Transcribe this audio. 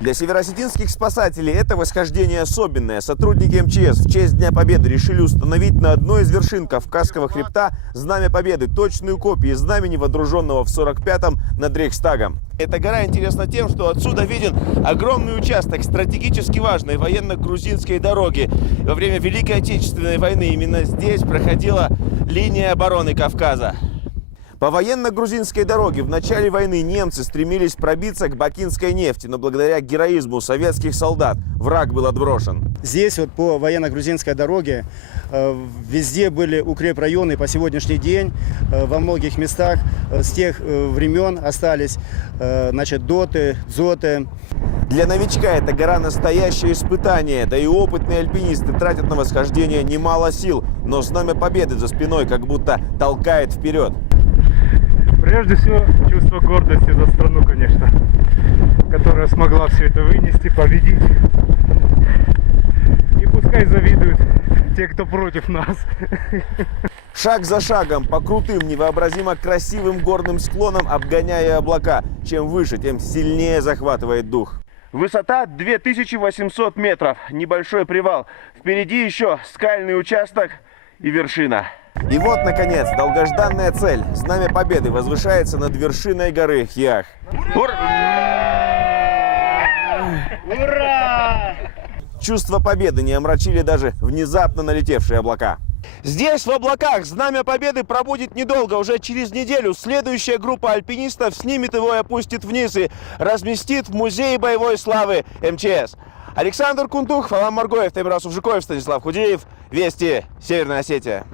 Для североосетинских спасателей это восхождение особенное. Сотрудники МЧС в честь Дня Победы решили установить на одной из вершин Кавказского хребта Знамя Победы, точную копию знамени, водруженного в 45-м над Рейхстагом. Эта гора интересна тем, что отсюда виден огромный участок стратегически важной военно-грузинской дороги. Во время Великой Отечественной войны именно здесь проходила линия обороны Кавказа. По военно-грузинской дороге в начале войны немцы стремились пробиться к бакинской нефти, но благодаря героизму советских солдат враг был отброшен. Здесь вот по военно-грузинской дороге везде были укрепрайоны по сегодняшний день. Во многих местах с тех времен остались доты, дзоты. Для новичка эта гора настоящее испытание, да и опытные альпинисты тратят на восхождение немало сил, но Знамя Победы за спиной как будто толкает вперед. Прежде всего, чувство гордости за страну, конечно, которая смогла все это вынести, победить. И пускай завидуют те, кто против нас. Шаг за шагом по крутым, невообразимо красивым горным склонам, обгоняя облака. Чем выше, тем сильнее захватывает дух. Высота 2800 метров, небольшой привал. Впереди еще скальный участок и вершина. И вот, наконец, долгожданная цель. Знамя Победы возвышается над вершиной горы Хиах. Ура! Чувство победы не омрачили даже внезапно налетевшие облака. Здесь, в облаках, Знамя Победы пробудет недолго. Уже через неделю следующая группа альпинистов снимет его и опустит вниз и разместит в Музее боевой славы МЧС. Александр Кунтух, Фалам Маргоев, Таймураз Ужикоев, Станислав Худеев. Вести, Северная Осетия.